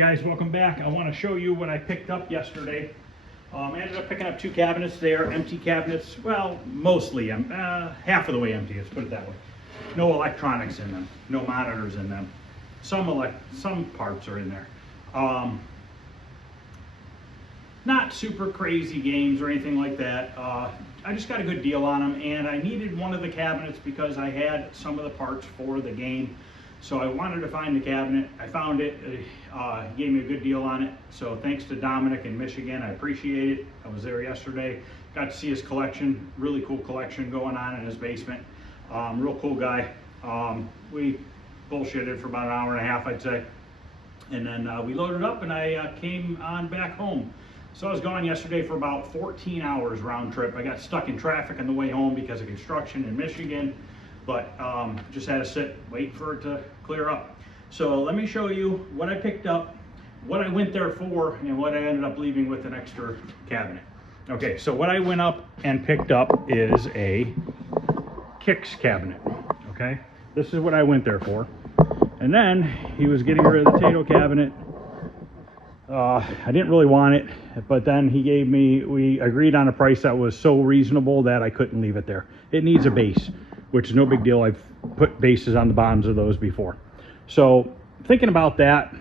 guys, welcome back. I want to show you what I picked up yesterday. I ended up picking up two cabinets there, empty cabinets. Well, mostly, half of the way empty, let's put it that way. No electronics in them, no monitors in them. Some parts are in there. Not super crazy games or anything like that. I just got a good deal on them, and I needed one of the cabinets because I had some of the parts for the game. So I wanted to find the cabinet. I found it. He gave me a good deal on it. So thanks to Dominic in Michigan. I appreciate it. I was there yesterday. Got to see his collection. Really cool collection going on in his basement. Real cool guy. We bullshitted for about an hour and a half, I'd say. And then we loaded up and I came on back home. So I was gone yesterday for about 14 hours round trip. I got stuck in traffic on the way home because of construction in Michigan. But just had to wait for it to clear up. So let me show you what I picked up, what I went there for, and what I ended up leaving with an extra cabinet. Okay, so what I went up and picked up is a Kix cabinet, okay? This is what I went there for. And then he was getting rid of the Taito cabinet. I didn't really want it, but then we agreed on a price that was so reasonable that I couldn't leave it there. It needs a base, which is no big deal. I've put bases on the bottoms of those before. So thinking about that,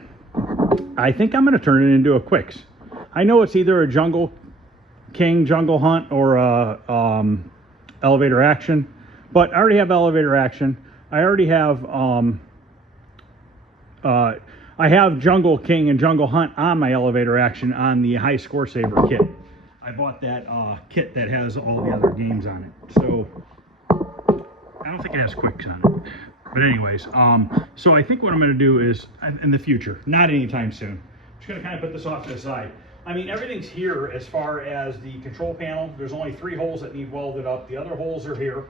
I think I'm going to turn it into a Quix. I know it's either a Jungle King, Jungle Hunt, or a Elevator Action, but I already have Elevator Action. I already have I have Jungle King and Jungle Hunt on my Elevator Action on the High Score Saver kit. I bought that kit that has all the other games on it. So I don't think it has Quix on it. But anyways, so I think what I'm going to do is, in the future, not anytime soon, I'm just going to kind of put this off to the side. I mean, everything's here as far as the control panel. There's only 3 holes that need welded up. The other holes are here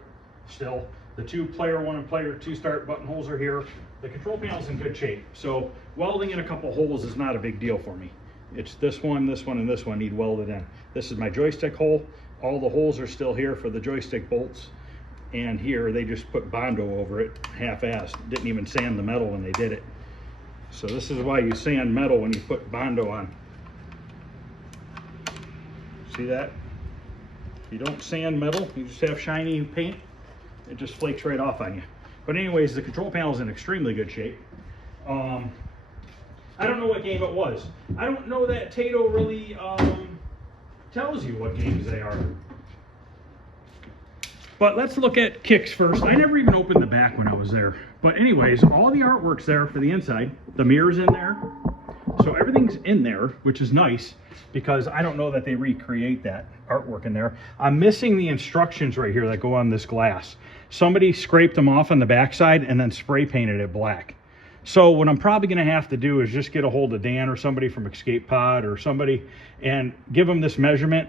still. The 2 player 1 and player 2 start button holes are here. The control panel's in good shape. So welding in a couple holes is not a big deal for me. It's this one, and this one need welded in. This is my joystick hole. All the holes are still here for the joystick bolts. And here they just put Bondo over it, half-assed. Didn't even sand the metal when they did it. So this is why you sand metal when you put Bondo on. See that? If you don't sand metal, you just have shiny paint, it just flakes right off on you. But anyways, the control panel is in extremely good shape. I don't know what game it was. I don't know that Taito really tells you what games they are. But let's look at Kix first. I never even opened the back when I was there. But anyways, all the artwork's there for the inside. The mirror's in there. So everything's in there, which is nice because I don't know that they recreate that artwork in there. I'm missing the instructions right here that go on this glass. Somebody scraped them off on the backside and then spray painted it black. So what I'm probably going to have to do is just get a hold of Dan or somebody from Escape Pod or somebody and give them this measurement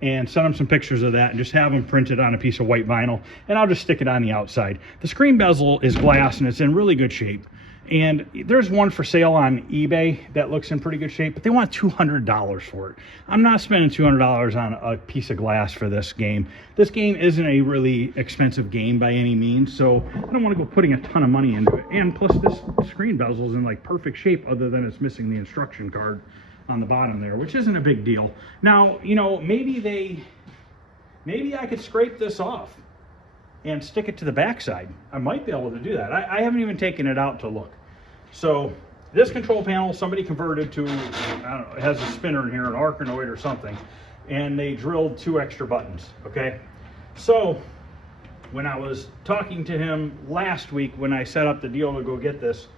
and send them some pictures of that and just have them printed on a piece of white vinyl, and I'll just stick it on the outside. The screen bezel is glass and it's in really good shape. And there's one for sale on eBay that looks in pretty good shape, but they want $200 for it. I'm not spending $200 on a piece of glass for this game. This game isn't a really expensive game by any means, so I don't want to go putting a ton of money into it. And plus this screen bezel is in like perfect shape other than it's missing the instruction card on the bottom there, which isn't a big deal. Now, you know, maybe I could scrape this off and stick it to the backside. I might be able to do that. I haven't even taken it out to look. So this control panel, somebody converted to, I don't know, it has a spinner in here, an Arkanoid or something, and they drilled 2 extra buttons, okay? So when I was talking to him last week, when I set up the deal to go get this,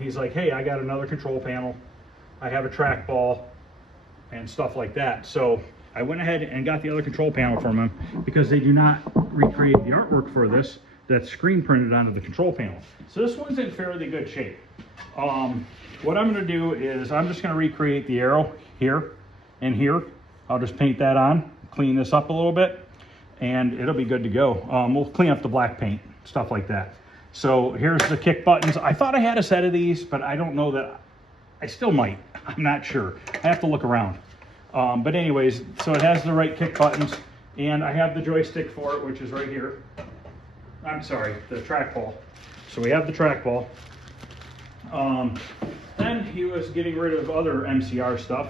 he's like, hey, I got another control panel. I have a trackball and stuff like that. So I went ahead and got the other control panel from him because they do not recreate the artwork for this that's screen printed onto the control panel. So this one's in fairly good shape. What I'm going to do is I'm just going to recreate the arrow here and here. I'll just paint that on, clean this up a little bit, and it'll be good to go. We'll clean up the black paint, stuff like that. So here's the kick buttons. I thought I had a set of these, but I don't know that. I still might. I'm not sure. I have to look around. But anyways, so it has the right kick buttons, and I have the joystick for it, which is right here. I'm sorry, the trackball. So we have the trackball. Then he was getting rid of other MCR stuff.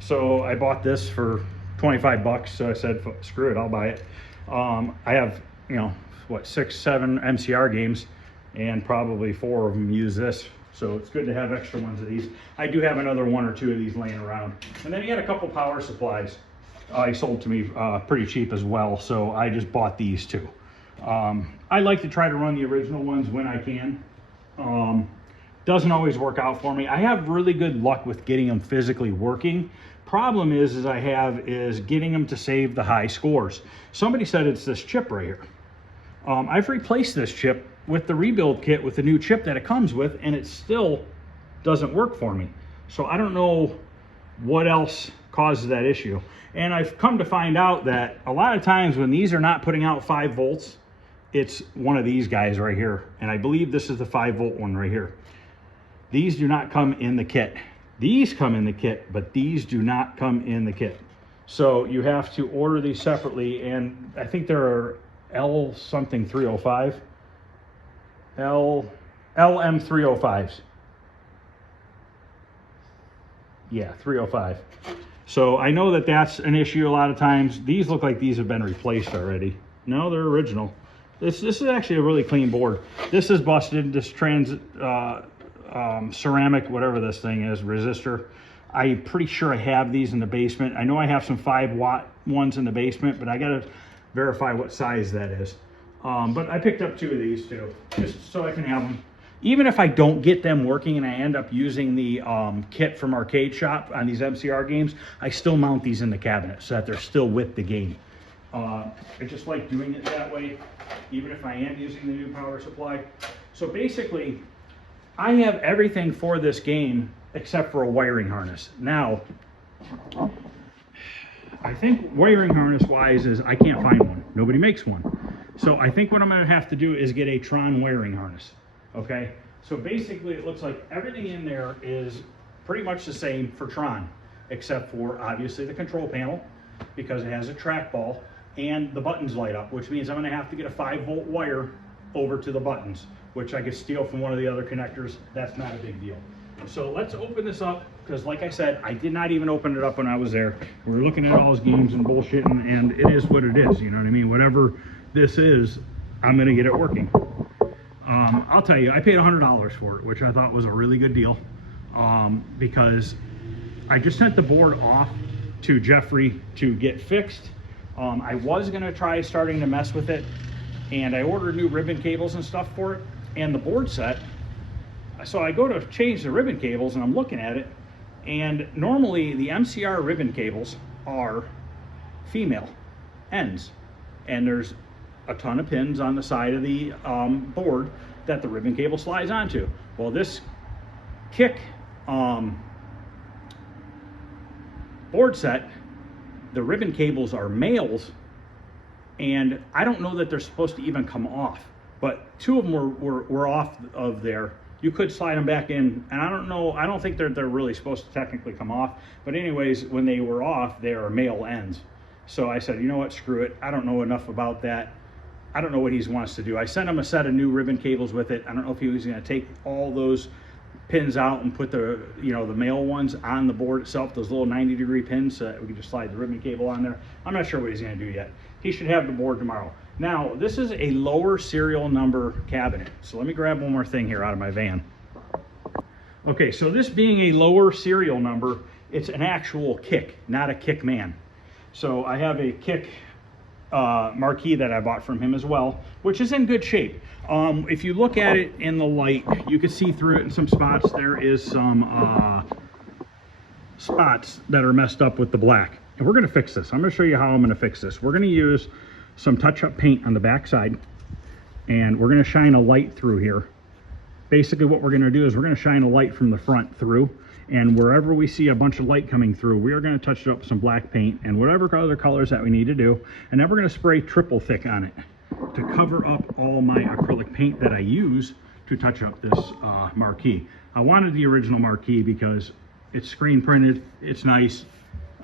So I bought this for 25 bucks. So I said, screw it, I'll buy it. I have, you know, what, 6, 7 MCR games, and probably 4 of them use this. So it's good to have extra ones of these. I do have another 1 or 2 of these laying around. And then he had a couple power supplies he sold to me pretty cheap as well. So I just bought these too. I like to try to run the original ones when I can. Doesn't always work out for me. I have really good luck with getting them physically working. Problem is getting them to save the high scores. Somebody said it's this chip right here. I've replaced this chip with the rebuild kit with the new chip that it comes with, and it still doesn't work for me. So I don't know what else causes that issue. And I've come to find out that a lot of times when these are not putting out 5 volts, it's one of these guys right here. And I believe this is the 5 volt one right here. These do not come in the kit. These come in the kit, but these do not come in the kit. So you have to order these separately, and I think there are L something 305. LM305s. Yeah, 305. So I know that that's an issue a lot of times. These look like these have been replaced already. No, they're original. This is actually a really clean board. This is busted, this ceramic, whatever this thing is, resistor. I'm pretty sure I have these in the basement. I know I have some 5-watt ones in the basement, but I gotta verify what size that is. But I picked up 2 of these too, just so I can have them. Even if I don't get them working and I end up using the kit from Arcade Shop on these MCR games, I still mount these in the cabinet so that they're still with the game. I just like doing it that way, even if I am using the new power supply. So basically, I have everything for this game except for a wiring harness. Now, I think wiring harness wise is I can't find one. Nobody makes one. So I think what I'm gonna have to do is get a Tron wiring harness, okay? So basically it looks like everything in there is pretty much the same for Tron, except for obviously the control panel, because it has a trackball, and the buttons light up, which means I'm gonna have to get a 5-volt wire over to the buttons, which I could steal from one of the other connectors. That's not a big deal. So let's open this up, because like I said, I did not even open it up when I was there. We were looking at all his games and bullshitting, and it is what it is, you know what I mean? Whatever this is, I'm gonna get it working. I'll tell you, I paid $100 for it, which I thought was a really good deal, because I just sent the board off to Jeffrey to get fixed. I was gonna try starting to mess with it, and I ordered new ribbon cables and stuff for it, and the board set. So I go to change the ribbon cables, and I'm looking at it, and normally the MCR ribbon cables are female ends, and there's a ton of pins on the side of the board that the ribbon cable slides onto. Well, this kick board set, the ribbon cables are males, and I don't know that they're supposed to even come off, but 2 of them were off of there. You could slide them back in, and I don't know, I don't think they're really supposed to technically come off, but anyways, when they were off, they are male ends. So I said, you know what, screw it. I don't know enough about that. I don't know what he wants to do. I sent him a set of new ribbon cables with it. I don't know if he was gonna take all those pins out and put the, you know, the male ones on the board itself, those little 90-degree pins, so that we can just slide the ribbon cable on there. I'm not sure what he's gonna do yet. He should have the board tomorrow. Now, this is a lower serial number cabinet. So let me grab one more thing here out of my van. Okay, so this being a lower serial number, it's an actual kick, not a kick man. So I have a kick marquee that I bought from him as well, which is in good shape. If you look at it in the light, you can see through it in some spots. There is some spots that are messed up with the black. And we're gonna fix this. I'm gonna show you how I'm gonna fix this. We're gonna use some touch-up paint on the back side, and we're gonna shine a light through here. Basically what we're gonna do is we're gonna shine a light from the front through, and wherever we see a bunch of light coming through, we are going to touch it up with some black paint and whatever other colors that we need to do. And then we're going to spray triple thick on it to cover up all my acrylic paint that I use to touch up this marquee. I wanted the original marquee because it's screen printed, it's nice,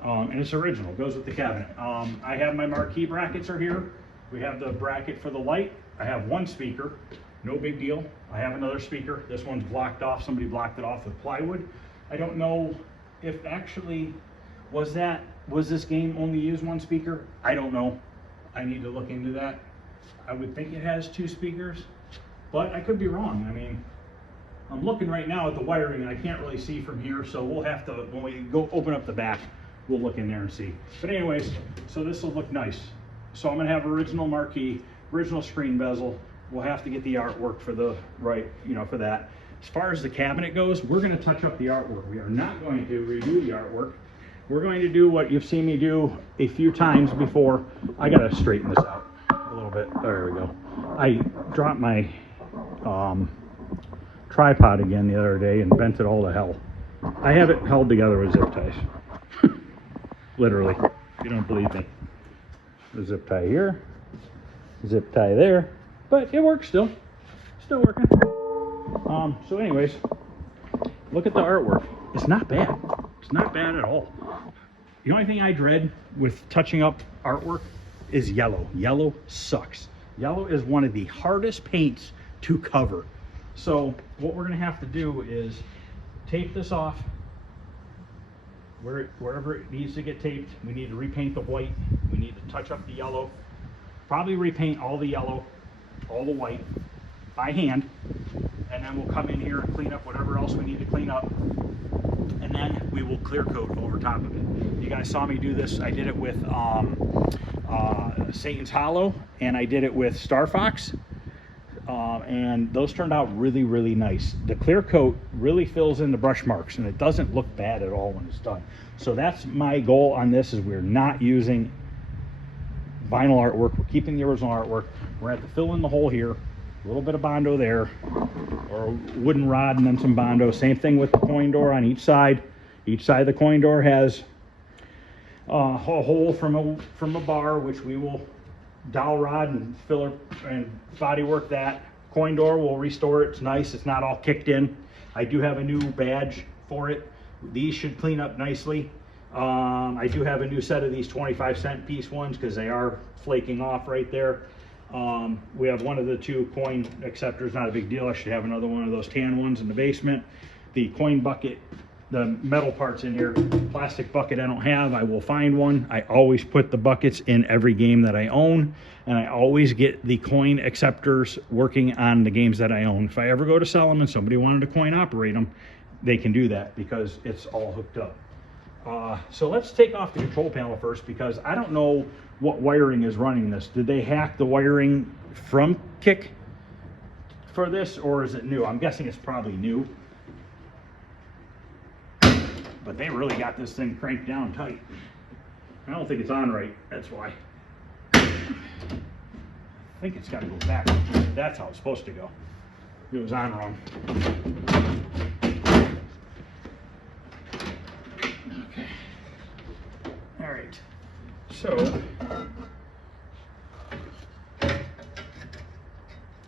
and it's original, goes with the cabinet. I have my marquee brackets are here. We have the bracket for the light. I have 1 speaker. no big deal. I have another speaker. This one's blocked off. Somebody blocked it off with plywood. I don't know if actually, was this game only use one speaker? I don't know. I need to look into that. I would think it has 2 speakers, but I could be wrong. I mean, I'm looking right now at the wiring and I can't really see from here, so we'll have to, when we go open up the back, we'll look in there and see. But anyways, so this will look nice. So I'm gonna have original marquee, original screen bezel. We'll have to get the artwork for the right, for that. As far as the cabinet goes, we're gonna touch up the artwork. We are not going to redo the artwork. We're going to do what you've seen me do a few times before. I gotta straighten this out a little bit. There we go. I dropped my tripod again the other day and bent it all to hell. I have it held together with zip ties. Literally, if you don't believe me. The zip tie here, zip tie there, but it works still working. So anyways, look at the artwork. It's not bad. It's not bad at all. The only thing I dread with touching up artwork is yellow. Yellow sucks. Yellow is one of the hardest paints to cover. So what we're gonna have to do is tape this off wherever it needs to get taped. We need to repaint the white. We need to touch up the yellow. Probably repaint all the yellow, all the white by hand. And then we'll come in here and clean up whatever else we need to clean up. And then we will clear coat over top of it. You guys saw me do this. I did it with Satan's Hollow, and I did it with Star Fox. And those turned out really, really nice. The clear coat really fills in the brush marks, and it doesn't look bad at all when it's done. So that's my goal on this, is we're not using vinyl artwork. We're keeping the original artwork. We're going to have to fill in the hole here, a little bit of Bondo there, or a wooden rod and then some Bondo. Same thing with the coin door on each side. Each side of the coin door has a hole from a bar, which we will dowel rod and filler and body work that. Coin door, we'll restore it. It's nice. It's not all kicked in. I do have a new badge for it. These should clean up nicely. I do have a new set of these 25-cent piece ones because they are flaking off right there. We have one of the 2 coin acceptors, not a big deal. I should have another one of those tan ones in the basement. The coin bucket, the metal parts in here, plastic bucket I don't have. I will find one. I always put the buckets in every game that I own, and I always get the coin acceptors working on the games that I own. If I ever go to sell them and somebody wanted to coin operate them, they can do that because it's all hooked up. So let's take off the control panel first, because I don't know what wiring is running this. Did they hack the wiring from Kick for this, or is it new? I'm guessing it's probably new. But they really got this thing cranked down tight. I don't think it's on right, that's why. I think it's got to go back. That's how it's supposed to go. It was on wrong. Okay. All right. So,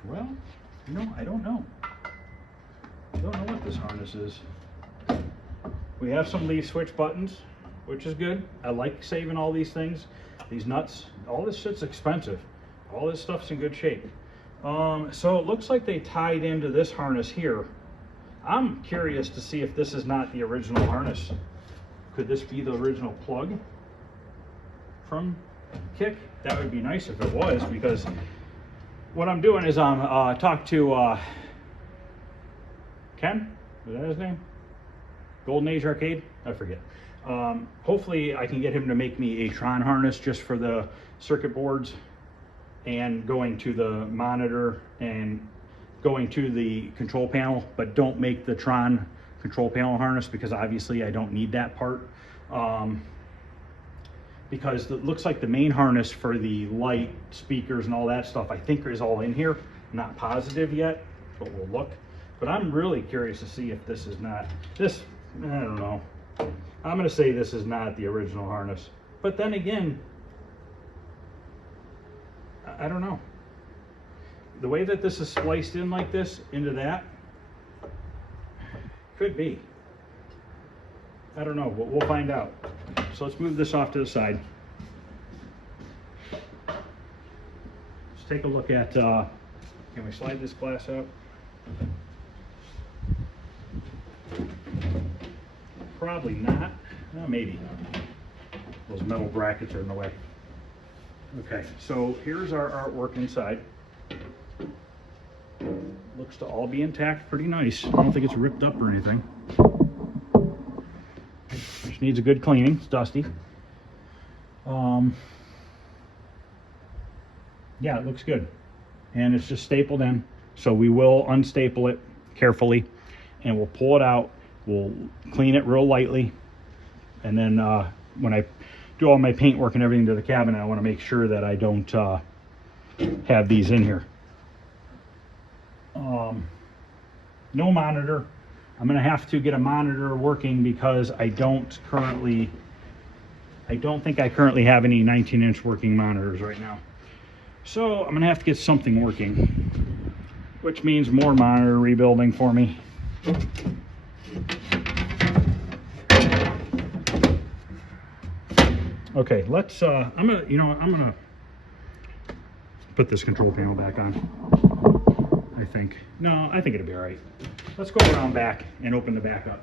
well, I don't know. I don't know what this harness is. We have some leaf switch buttons, which is good. I like saving all these things. These nuts, all this shit's expensive. All this stuff's in good shape. So it looks like they tied into this harness here. I'm curious to see if this is not the original harness. Could this be the original plug from Kick? That would be nice if it was, because what I'm doing is I'm talked to Ken, is that his name? Golden Age Arcade? I forget. Hopefully I can get him to make me a Tron harness just for the circuit boards and going to the monitor and going to the control panel, but don't make the Tron control panel harness, because obviously I don't need that part. Because it looks like the main harness for the light, speakers, and all that stuff, I think is all in here. Not positive yet, but we'll look. But I'm really curious to see if this is not, I don't know. I'm gonna say this is not the original harness. But then again, I don't know. The way that this is spliced in like this into that, could be. I don't know, but we'll find out. So let's move this off to the side. Let's take a look at Can we slide this glass out? Probably not. Well, maybe. Those metal brackets are in the way. Okay, so here's our artwork inside. Looks to all be intact, pretty nice. I don't think it's ripped up or anything. Just needs a good cleaning. It's dusty. Yeah, it looks good. And it's just stapled in. So we will unstaple it carefully and we'll pull it out. We'll clean it real lightly. And then when I do all my paint work and everything to the cabinet, I want to make sure that I don't have these in here. No monitor. I'm going to have to get a monitor working because I don't think I currently have any 19-inch working monitors right now. So I'm going to have to get something working, which means more monitor rebuilding for me. Okay, let's I'm gonna put this control panel back on. I think. No, I think it'll be all right. Let's go around back and open the back up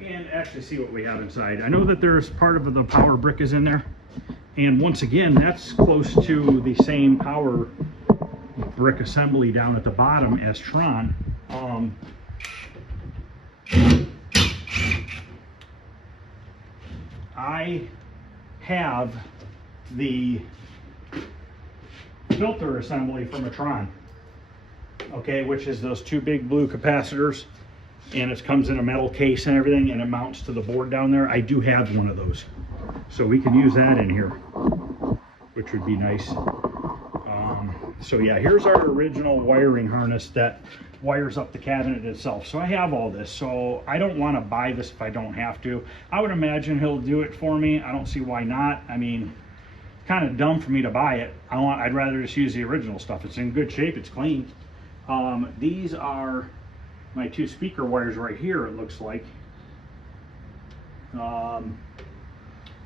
and actually see what we have inside. I know that there's part of the power brick is in there, and once again, that's close to the same power brick assembly down at the bottom as Tron. I have the filter assembly from a Tron, okay, which is those two big blue capacitors, and it comes in a metal case and everything, and it mounts to the board down there. I do have one of those, so we can use that in here, which would be nice. So yeah, here's our original wiring harness that wires up the cabinet itself. So I have all this, so I don't want to buy this if I don't have to. I would imagine he'll do it for me. I don't see why not. I mean, kind of dumb for me to buy it. I'd rather just use the original stuff. It's in good shape, it's clean. These are my two speaker wires right here, it looks like.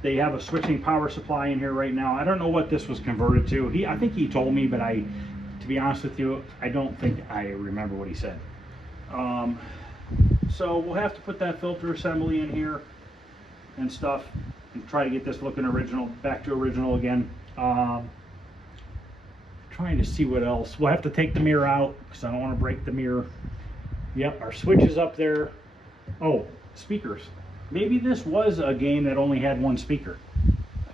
They have a switching power supply in here right now. I don't know what this was converted to. I think he told me, but to be honest with you, I don't think I remember what he said. So we'll have to put that filter assembly in here and stuff and try to get this looking original, back to original again. Trying to see what else. We'll have to take the mirror out because I don't want to break the mirror. Yep, our switch is up there. Oh, speakers. Maybe this was a game that only had one speaker,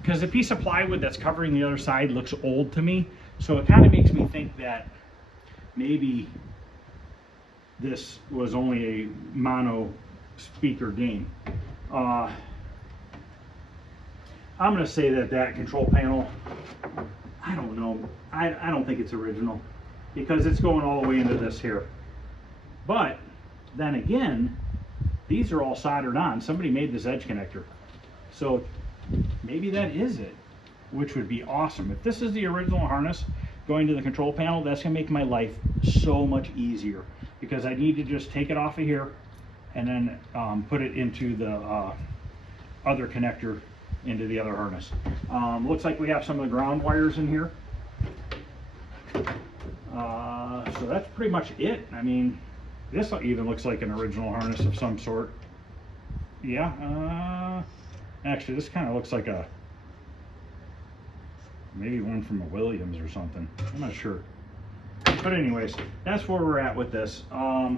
because the piece of plywood that's covering the other side looks old to me. So it kind of makes me think that maybe this was only a mono speaker game. I'm going to say that control panel, I don't know. I don't think it's original because it's going all the way into this here. But then again, these are all soldered on. Somebody made this edge connector. So maybe that is it, which would be awesome. If this is the original harness going to the control panel, that's gonna make my life so much easier, because I need to just take it off of here and then put it into the other connector into the other harness. Looks like we have some of the ground wires in here. So that's pretty much it. I mean, this even looks like an original harness of some sort. Yeah, actually this kind of looks like maybe one from a Williams or something. I'm not sure. But anyways, that's where we're at with this. I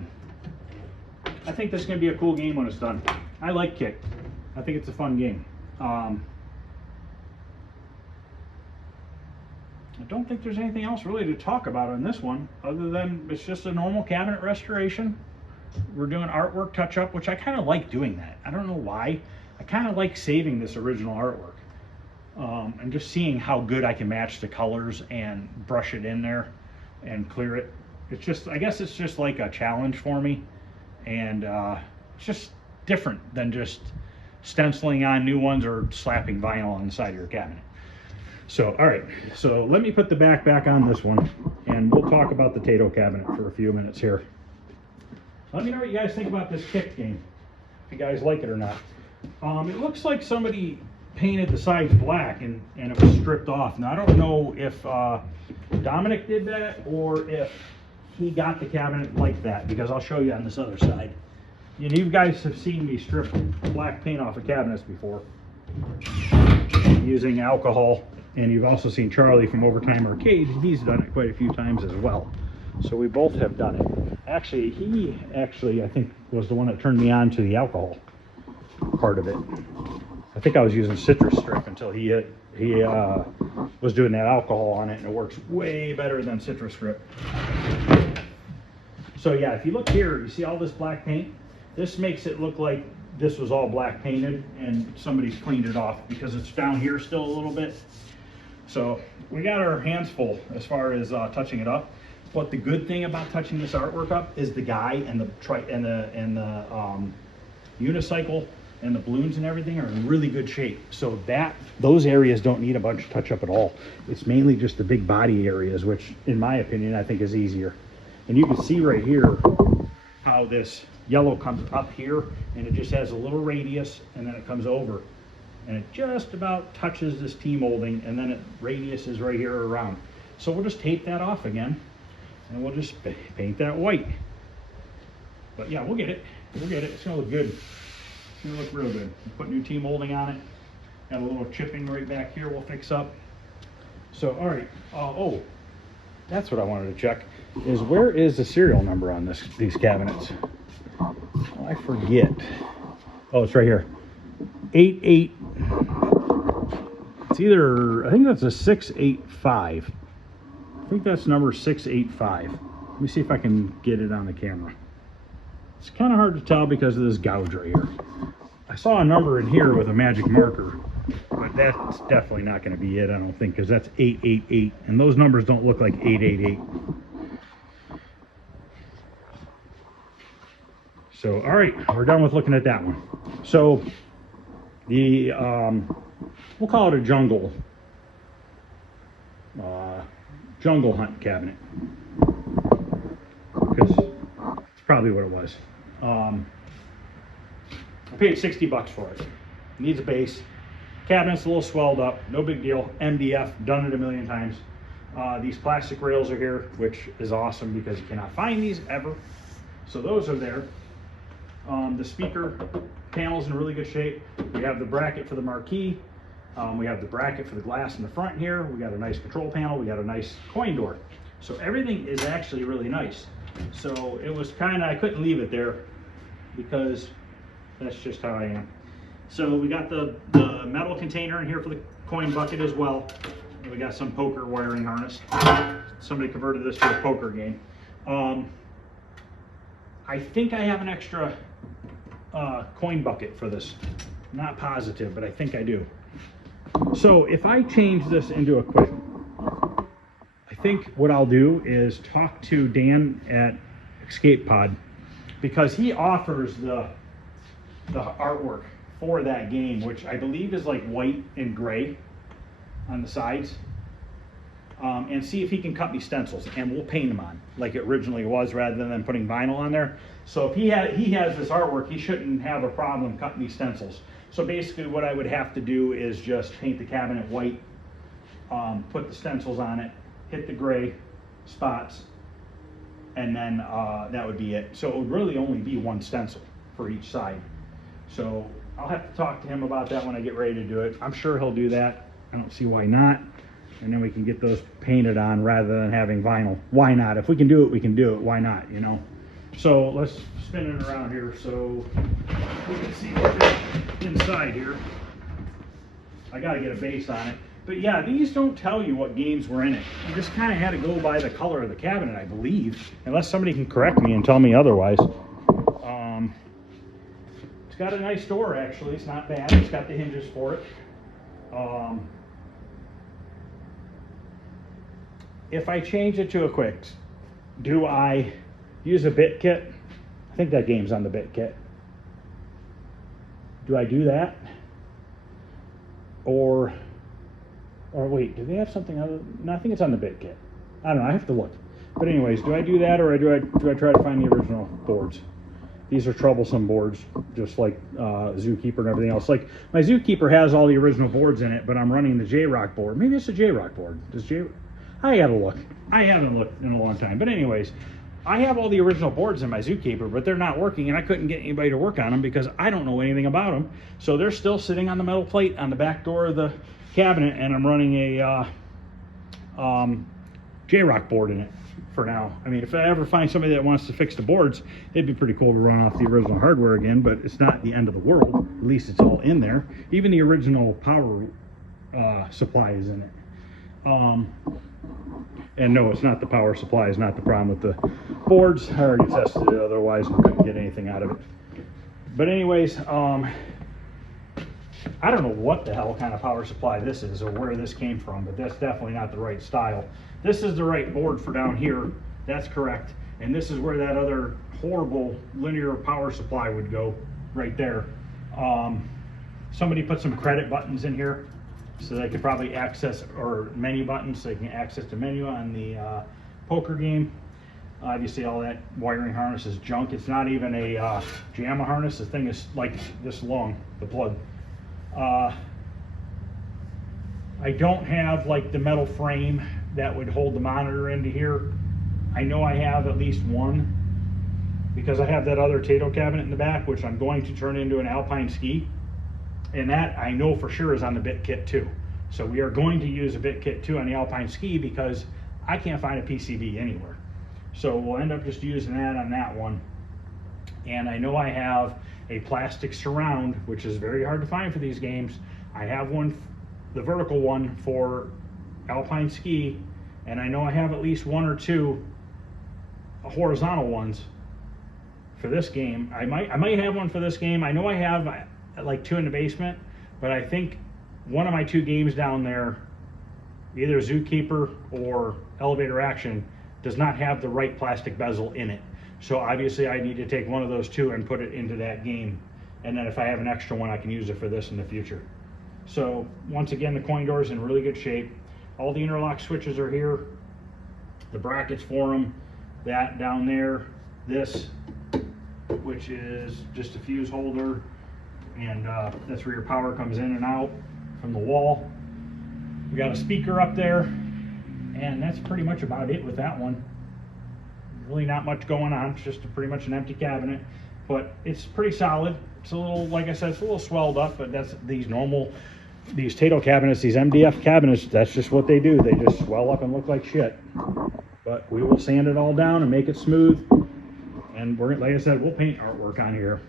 think this is going to be a cool game when it's done. I like Kick. I think it's a fun game. I don't think there's anything else really to talk about on this one, other than it's just a normal cabinet restoration. We're doing artwork touch-up, which I kind of like doing that. I don't know why. I kind of like saving this original artwork and just seeing how good I can match the colors and brush it in there and clear it. It's just, I guess it's just like a challenge for me, and it's just different than just stenciling on new ones or slapping vinyl on the side of your cabinet. So, all right, so let me put the back on this one, and we'll talk about the Tato cabinet for a few minutes here. Let me know what you guys think about this Kick game, if you guys like it or not. It looks like somebody painted the sides black and it was stripped off. Now I don't know if Dominic did that or if he got the cabinet like that, because I'll show you on this other side. And you guys have seen me strip black paint off of cabinets before using alcohol, and you've also seen Charlie from Overtime Arcade. He's done it quite a few times as well. So we both have done it. Actually, he I think was the one that turned me on to the alcohol part of it. I think I was using Citrus Strip until he was doing that alcohol on it, and it works way better than Citrus Strip. So yeah, if you look here, you see all this black paint? This makes it look like this was all black painted and somebody's cleaned it off, because it's down here still a little bit. So we got our hands full as far as touching it up. But the good thing about touching this artwork up is the guy and the unicycle and the balloons and everything are in really good shape. So those areas don't need a bunch of touch up at all. It's mainly just the big body areas, which in my opinion, I think is easier. And you can see right here how this yellow comes up here, and it just has a little radius, and then it comes over. And it just about touches this T-molding, and then it radius is right here around. So we'll just tape that off again, and we'll just paint that white. But yeah, we'll get it. We'll get it. It's gonna look good. It's gonna look real good. We'll put new T-molding on it. Got a little chipping right back here we'll fix up. So, all right. Oh, that's what I wanted to check, is where is the serial number on these cabinets? Oh, I forget. Oh, it's right here. 88. It's either, I think that's a 685. I think that's number 685. Let me see if I can get it on the camera. It's kind of hard to tell because of this gouge right here. I saw a number in here with a magic marker, but that's definitely not going to be it, I don't think, because that's 888, and those numbers don't look like 888. So, all right, we're done with looking at that one. So, the, we'll call it a jungle hunt cabinet, because it's probably what it was. I paid $60 for it. Needs a base. Cabinet's a little swelled up, no big deal. MDF, done it a million times. These plastic rails are here, which is awesome because you cannot find these ever. So those are there. The speaker panel's in really good shape. We have the bracket for the marquee. We have the bracket for the glass in the front here. We got a nice control panel. We got a nice coin door. So everything is actually really nice. So it was kind of, I couldn't leave it there because that's just how I am. So we got the metal container in here for the coin bucket as well. And we got some poker wiring harness. Somebody converted this to a poker game. I think I have an extra coin bucket for this. Not positive, but I think I do. So if I change this into a quick, I think what I'll do is talk to Dan at Escape Pod, because he offers the artwork for that game, which I believe is like white and gray on the sides, and see if he can cut me stencils, and we'll paint them on like it originally was rather than putting vinyl on there. So if he has this artwork, he shouldn't have a problem cutting these stencils. So basically what I would have to do is just paint the cabinet white, put the stencils on it, hit the gray spots, and then that would be it. So it would really only be one stencil for each side. So I'll have to talk to him about that when I get ready to do it. I'm sure he'll do that. I don't see why not. And then we can get those painted on rather than having vinyl. Why not? If we can do it, we can do it. Why not, you know? So let's spin it around here so we can see what's inside here. I got to get a base on it. But yeah, these don't tell you what games were in it. You just kind of had to go by the color of the cabinet, I believe. Unless somebody can correct me and tell me otherwise. It's got a nice door, actually. It's not bad. It's got the hinges for it. If I change it to a quick, do I use a bit kit? I think that game's on the bit kit. Do I do that? Or wait, do they have something other? No, I think it's on the bit kit. I don't know, I have to look. But anyways, do I do that, or do I try to find the original boards? These are troublesome boards, just like Zookeeper and everything else. Like my Zookeeper has all the original boards in it, but I'm running the J-Rock board. Maybe it's a J-Rock board. I gotta look. I haven't looked in a long time. But anyways, I have all the original boards in my Zookeeper, but they're not working, and I couldn't get anybody to work on them because I don't know anything about them. So they're still sitting on the metal plate on the back door of the cabinet, and I'm running a J-Rock board in it for now. I mean, if I ever find somebody that wants to fix the boards, it'd be pretty cool to run off the original hardware again, but it's not the end of the world. At least it's all in there. Even the original power supply is in it. And no, it's not the power supply is not the problem with the boards. I already tested it, otherwise I couldn't get anything out of it. But anyways, I don't know what the hell kind of power supply this is or where this came from, but that's definitely not the right style. This is the right board for down here. That's correct. And this is where that other horrible linear power supply would go, right there. Somebody put some credit buttons in here so they could probably access, or menu buttons so they can access the menu on the poker game. Obviously all that wiring harness is junk. It's not even a JAMA harness. The thing is like this long, the plug. I don't have like the metal frame that would hold the monitor into here. I know I have at least one because I have that other Tato cabinet in the back, which I'm going to turn into an Alpine Ski. And that I know for sure is on the BitKit 2. So we are going to use a BitKit 2 on the Alpine Ski because I can't find a PCB anywhere. So we'll end up just using that on that one. And I know I have a plastic surround, which is very hard to find for these games. I have one, the vertical one for Alpine Ski, and I know I have at least one or two horizontal ones for this game. I might have one for this game. I know I have like two in the basement, but I think one of my two games down there, either Zookeeper or Elevator Action, does not have the right plastic bezel in it. So obviously I need to take one of those two and put it into that game. And then if I have an extra one, I can use it for this in the future. So once again, the coin door is in really good shape. All the interlock switches are here. The brackets for them, that down there, this, which is just a fuse holder. And that's where your power comes in and out from the wall. We got a speaker up there, and that's pretty much about it with that one. Really not much going on. It's just pretty much an empty cabinet, but it's pretty solid. It's a little, like I said, it's a little swelled up, but that's these Tato cabinets, these MDF cabinets, that's just what they do. They just swell up and look like shit. But we will sand it all down and make it smooth. And we're, like I said, we'll paint artwork on here.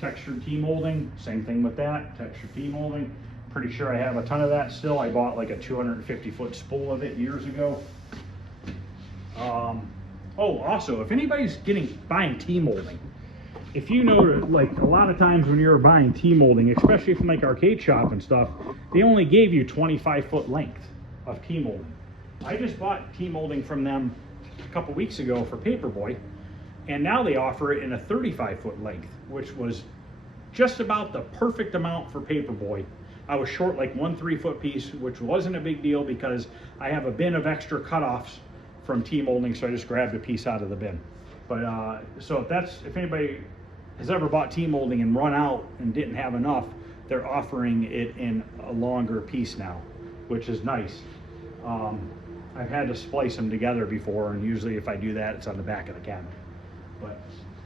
Textured T-molding, same thing with that, textured T-molding. Pretty sure I have a ton of that still. I bought like a 250-foot spool of it years ago. Oh, also, if anybody's buying T-molding, if you know, like a lot of times when you're buying T-molding, especially from like arcade shop and stuff, they only gave you 25-foot length of T-molding. I just bought T-molding from them a couple weeks ago for Paperboy, and now they offer it in a 35-foot length, which was just about the perfect amount for Paperboy. I was short like 1 3-foot piece, which wasn't a big deal because I have a bin of extra cutoffs from T-molding, so I just grabbed a piece out of the bin. But so if anybody has ever bought T-molding and run out and didn't have enough, they're offering it in a longer piece now, which is nice. I've had to splice them together before, and usually if I do that, it's on the back of the cabinet. But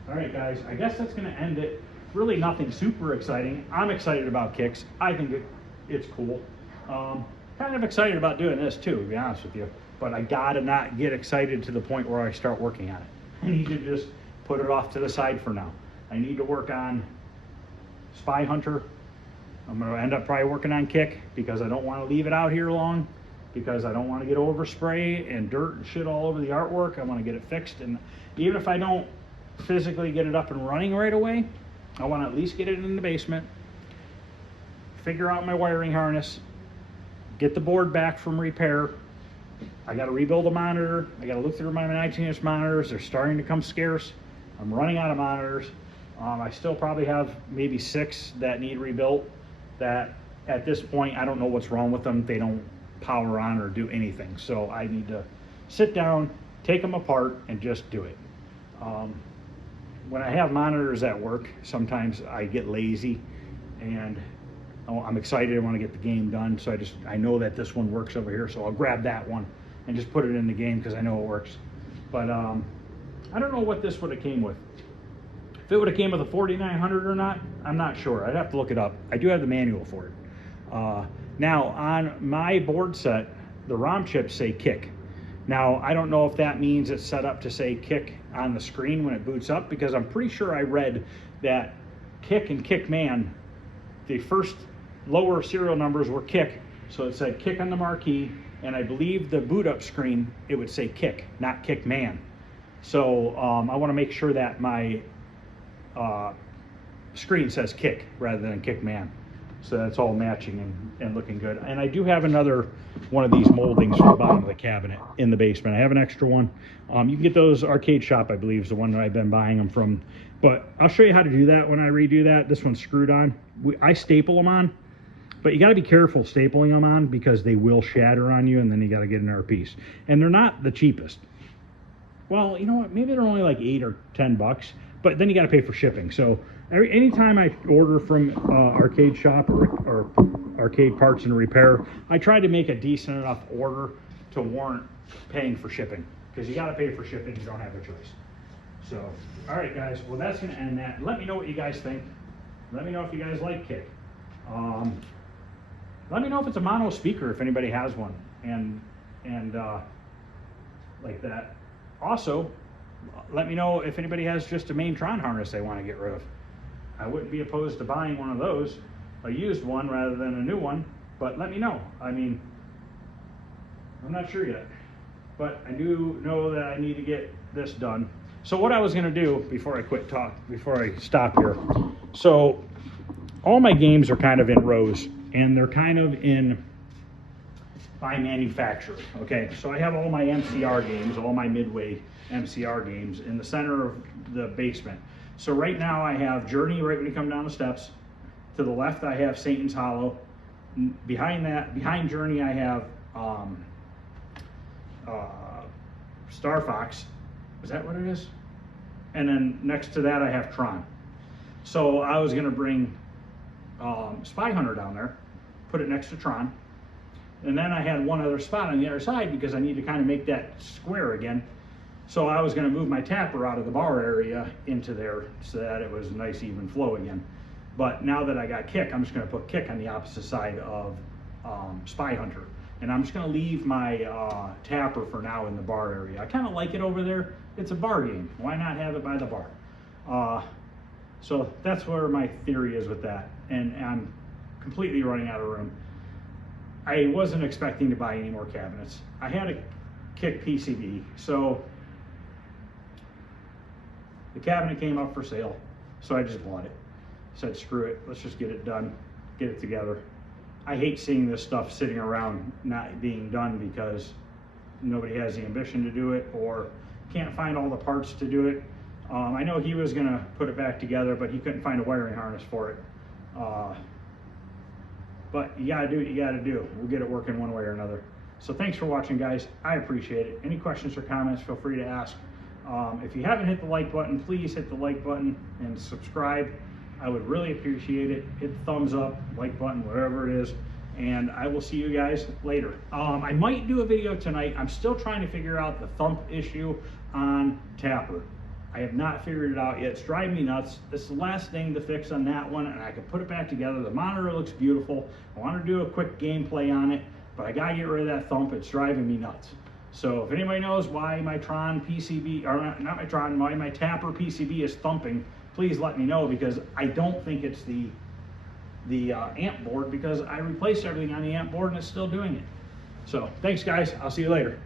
all right, guys, I guess that's going to end it. Really nothing super exciting. I'm excited about kicks. I think it's cool. Kind of excited about doing this too, to be honest with you. But I gotta not get excited to the point where I start working on it. I need to just put it off to the side for now. I need to work on Spy Hunter. I'm gonna end up probably working on kick because I don't want to leave it out here long, because I don't want to get overspray and dirt and shit all over the artwork. I want to get it fixed, and even if I don't physically get it up and running right away, I want to at least get it in the basement, figure out my wiring harness, get the board back from repair. I got to rebuild a monitor. I got to look through my 19-inch monitors. They're starting to come scarce. I'm running out of monitors. I still probably have maybe 6 that need rebuilt, that at this point I don't know what's wrong with them. They don't power on or do anything. So I need to sit down, take them apart, and just do it. when I have monitors at work, sometimes I get lazy and I'm excited. I want to get the game done. So I know that this one works over here. So I'll grab that one and just put it in the game because I know it works. But I don't know what this would have came with. If it would have came with a 4900 or not, I'm not sure. I'd have to look it up. I do have the manual for it. Now on my board set, the ROM chips say kick. Now I don't know if that means it's set up to say kick on the screen when it boots up, because I'm pretty sure I read that kick and kick man, the first lower serial numbers were kick, so it said kick on the marquee, and I believe the boot up screen it would say kick, not kick man. So I want to make sure that my screen says kick rather than kick man, so that's all matching and looking good. And I do have another one of these moldings for the bottom of the cabinet in the basement. I have an extra one. You can get those Arcade Shop, I believe, is the one that I've been buying them from. But I'll show you how to do that when I redo that. This one's screwed on. I staple them on, but you got to be careful stapling them on because they will shatter on you, and then you got to get another piece. And they're not the cheapest. Well, you know what? Maybe they're only like $8 or $10, but then you got to pay for shipping. So anytime I order from Arcade Shop or Arcade Parts and Repair, I try to make a decent enough order to warrant paying for shipping, because you got to pay for shipping. You don't have a choice. So, all right, guys. Well, that's going to end that. Let me know what you guys think. Let me know if you guys like kick. Let me know if it's a mono speaker, if anybody has one, and like that. Also, let me know if anybody has just a main Tron harness they want to get rid of. I wouldn't be opposed to buying one of those, a used one rather than a new one, but let me know. I mean, I'm not sure yet, but I do know that I need to get this done. So what I was going to do before I stop here, so all my games are kind of in rows, and they're kind of in by manufacturer. Okay, so I have all my MCR games, all my Midway MCR games in the center of the basement. So right now I have Journey right when you come down the steps. To the left I have Satan's Hollow. Behind Journey I have Star Fox. Is that what it is? And then next to that I have Tron. So I was going to bring Spy Hunter down there, put it next to Tron. And then I had one other spot on the other side because I need to kind of make that square again. So I was going to move my tapper out of the bar area into there so that it was a nice even flow again. But now that I got kick, I'm just going to put kick on the opposite side of Spy Hunter. And I'm just going to leave my tapper for now in the bar area. I kind of like it over there. It's a bar game. Why not have it by the bar? So that's where my theory is with that. And I'm completely running out of room. I wasn't expecting to buy any more cabinets. I had a kick PCB, so the cabinet came up for sale, so I just bought it. Said screw it, let's just get it done, get it together. I hate seeing this stuff sitting around not being done because nobody has the ambition to do it or can't find all the parts to do it. I know he was gonna put it back together, but he couldn't find a wiring harness for it. But you gotta do what you gotta do. We'll get it working one way or another. So thanks for watching, guys. I appreciate it. Any questions or comments, feel free to ask. If you haven't hit the like button, please hit the like button and subscribe. I would really appreciate it. Hit the thumbs up, like button, whatever it is. And I will see you guys later. I might do a video tonight. I'm still trying to figure out the thump issue on Tapper. I have not figured it out yet. It's driving me nuts. This is the last thing to fix on that one, and I can put it back together. The monitor looks beautiful. I want to do a quick gameplay on it, but I gotta get rid of that thump. It's driving me nuts. So if anybody knows why my Tron PCB, or not my Tron, why my Tapper PCB is thumping, please let me know, because I don't think it's the amp board, because I replaced everything on the amp board and it's still doing it. So thanks, guys. I'll see you later.